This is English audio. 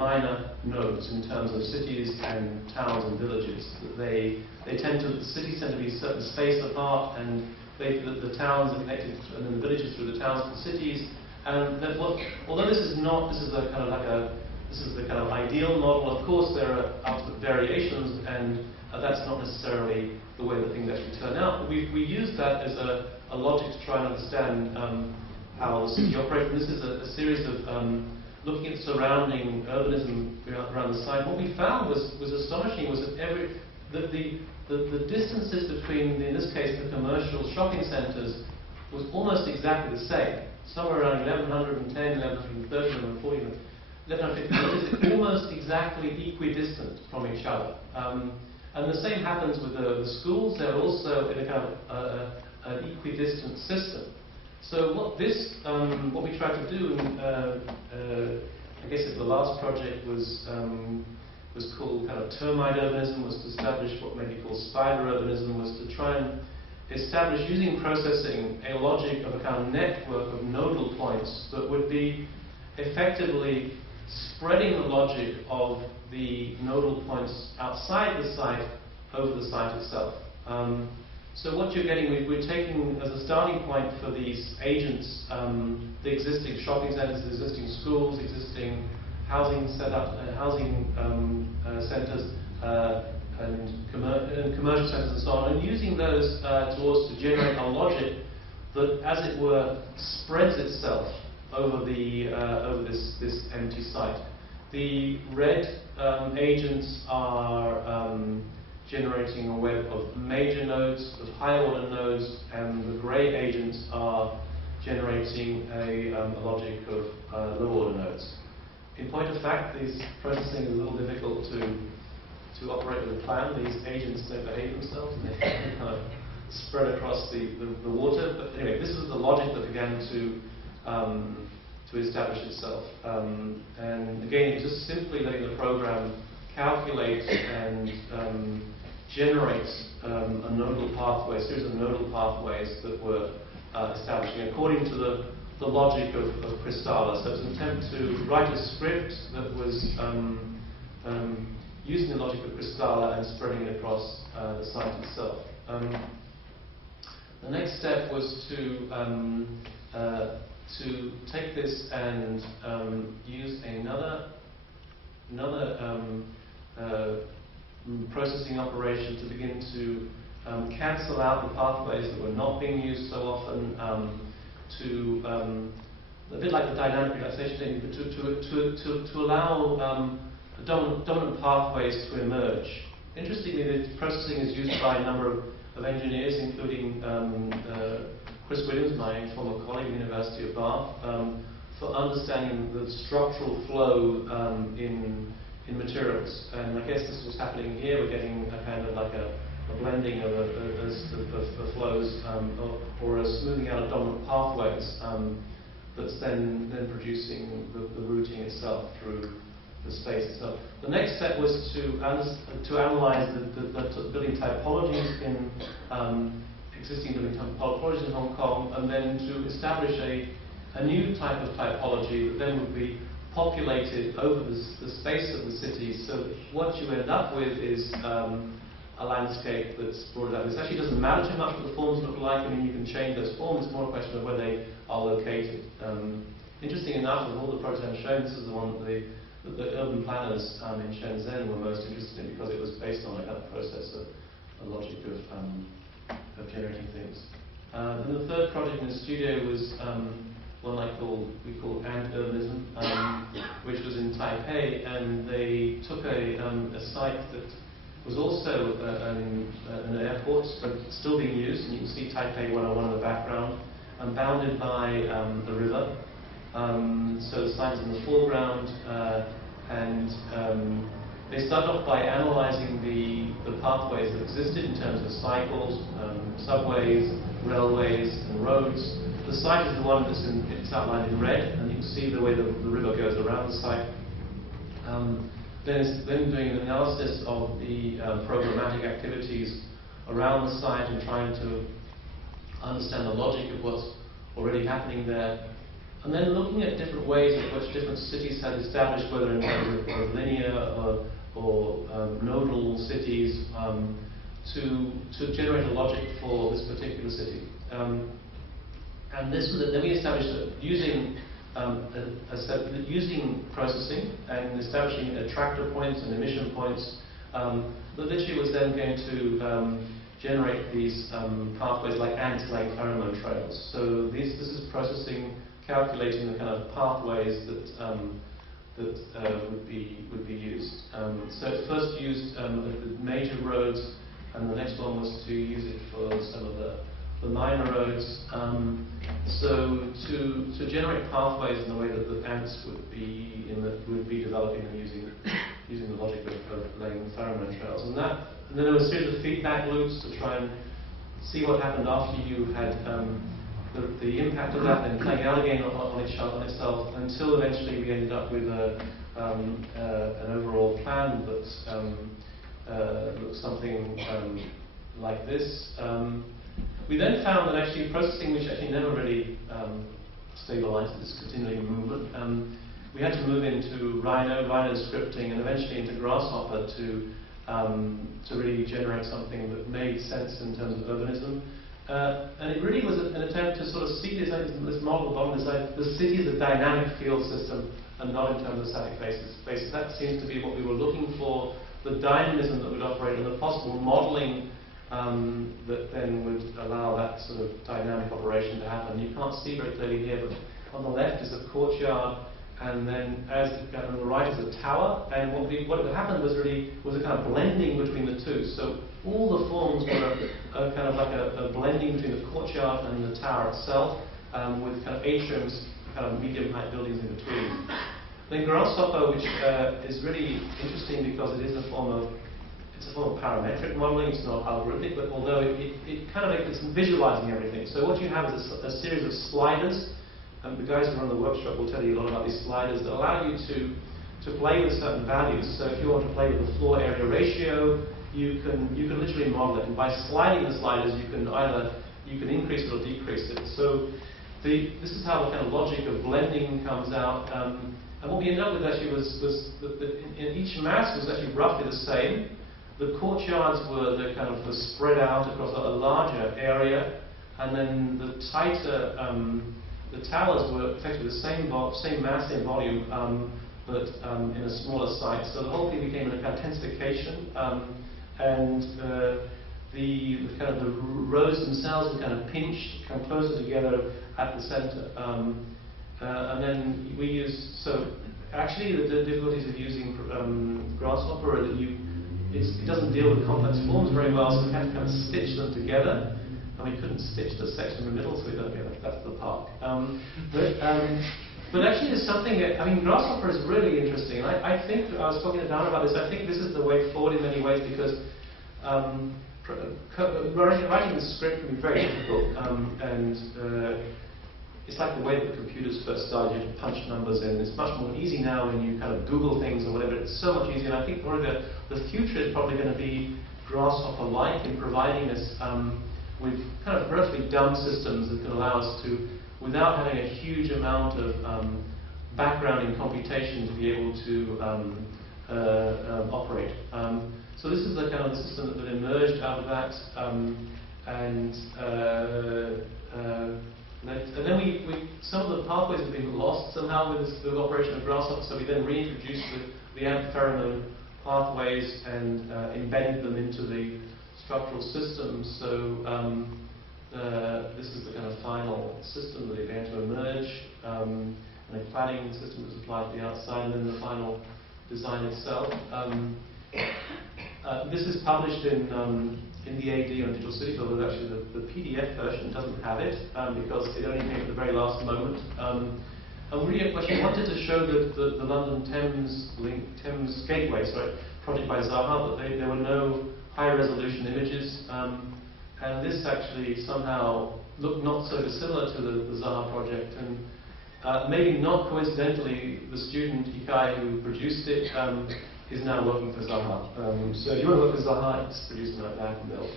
minor nodes in terms of cities and towns and villages. The cities tend to be a certain space apart, and the towns are connected, and then the villages through the towns to the cities. And although this is the kind of ideal model, of course there are ultimate variations, and that's not necessarily the way that things actually turn out. But we use that as a logic to try and understand how the city operates. And this is a series of looking at surrounding urbanism around the site. What we found was astonishing, was that the distances between, in this case, the commercial shopping centres was almost exactly the same. Somewhere around 1110, 1130, 1140, 1150, almost exactly equidistant from each other. And the same happens with the schools. They're also in a kind of an equidistant system. So what we tried to do, I guess the last project was called kind of termite urbanism, was to establish what may be called spider urbanism, was to try and establish, using processing, a logic of a kind of network of nodal points that would be effectively spreading the logic of the nodal points outside the site over the site itself. So what you're getting, we're taking as a starting point for these agents, the existing shopping centres, the existing schools, existing housing centres, and commercial centres and so on, and using those to generate a logic that, as it were, spreads itself over this empty site. The red agents are generating a web of major nodes, of higher order nodes, and the grey agents are generating a logic of low order nodes. In point of fact, this processing is a little difficult to operate with a plan. These agents don't behave themselves, and they kind of spread across the water. But anyway, this is the logic that began to establish itself. And again, it was just simply letting the program calculate and generate a nodal pathway, a series of nodal pathways that were establishing according to the logic of Kristalla. So it's an attempt to write a script that was using the logic of Kristalla and spreading it across the site itself. The next step was to take this and use another processing operation to begin to cancel out the pathways that were not being used so often, a bit like the dynamic relaxation technique, but to allow dominant pathways to emerge. Interestingly, the processing is used by a number of engineers, including Chris Williams, my former colleague at the University of Bath, for understanding the structural flow in materials. And I guess this was happening here. We're getting a kind of like a blending of flows, or a smoothing out of dominant pathways that's then producing the routing itself through the space itself. The next step was to analyze the building typologies in existing building typologies in Hong Kong, and then to establish a new type of typology that then would be populated over the space of the city, so that what you end up with is a landscape that's brought out. This actually doesn't matter too much what the forms look like. I mean, you can change those forms. It's more a question of where they are located. Interesting enough, of all the projects I'm showing, this is the one that the urban planners in Shenzhen were most interested in, because it was based on a kind of process, a logic of generating things. Then the third project in the studio was one we call Ant Urbanism, which was in Taipei, and they took a site that was also an airport, but still being used, and you can see Taipei 101 in the background, and bounded by the river. So the site is in the foreground, and they started off by analysing the pathways that existed in terms of cycles, subways, railways, and roads. The site is the one it's outlined in red, and you can see the way the river goes around the site. Then doing an analysis of the programmatic activities around the site and trying to understand the logic of what's already happening there. And then looking at different ways in which different cities had established, whether in terms of nodal cities to generate a logic for this particular city. And this was then we established that using using processing and establishing attractor points and emission points, that literally was then going to generate these pathways like ants laying pheromone trails. So this is processing, calculating the kind of pathways that would be used. So it first used the major roads, and the next one was to use it for some of the minor roads. So to generate pathways in the way that the ants would be developing and using the logic of laying pheromone trails, and then there was a series of feedback loops to try and see what happened after you had the impact of that, then playing out again on itself, until eventually we ended up with an overall plan that looks something like this. We then found that actually processing, which actually never really stabilized this continuing movement, we had to move into Rhino scripting, and eventually into Grasshopper to really generate something that made sense in terms of urbanism. And it really was an attempt to sort of see this model along the city as a dynamic field system, and not in terms of static bases. That seems to be what we were looking for, the dynamism that would operate, and the possible modeling that then would allow that sort of dynamic operation to happen. You can't see very clearly here, but on the left is a courtyard, and then on the right is a tower. And what happened was a kind of blending between the two. So all the forms were kind of like a blending between the courtyard and the tower itself, with kind of atriums, kind of medium-height buildings in between. Then Grasshopper, which is really interesting because it is a form of parametric modeling. It's not algorithmic, but although it's visualizing everything. So what you have is a series of sliders. The guys who run the workshop will tell you a lot about these sliders that allow you to play with certain values. So if you want to play with the floor area ratio, you can literally model it, and by sliding the sliders, you can increase it or decrease it. So this is how the kind of logic of blending comes out. And what we ended up with actually was in each mass was actually roughly the same. The courtyards were spread out across a larger area, and then the tighter the towers were effectively the same mass, same volume, but in a smaller site. So the whole thing became a kind of intensification, and the roads themselves were kind of pinched, come closer together at the center. And then we used, so actually the difficulties of using Grasshopper are that it doesn't deal with complex forms very well, so we had to kind of stitch them together, and we couldn't stitch the section in the middle, so we don't get that's the park. But actually there's something that, Grasshopper is really interesting, and I think, I was talking to Dan about this, I think this is the way forward in many ways, because writing the script can be very difficult, and it's like the way that computers first started. You had to punch numbers in. It's much more easy now when you kind of Google things or whatever. It's so much easier. And I think probably the future is probably going to be Grasshopper-like in providing us with kind of relatively dumb systems that can allow us to, without having a huge amount of background in computation, to be able to operate. So this is the kind of the system that emerged out of that, and then some of the pathways have been lost somehow with the operation of Grasshopper, so we then reintroduced the ant pheromone pathways and embedded them into the structural system. So this is the kind of final system that began to emerge, and a cladding system was applied to the outside, and then the final design itself. This is published in the AD on Digital Cities, although actually the PDF version doesn't have it, because it only came at the very last moment. And we actually wanted to show the London Thames Gateway project by Zaha, but there were no high-resolution images. And this actually somehow looked not so dissimilar to the Zaha project. And maybe not coincidentally, the student Ikai who produced it is now working for Zaha. So if you want to work for Zaha, it's produced like that, and they'll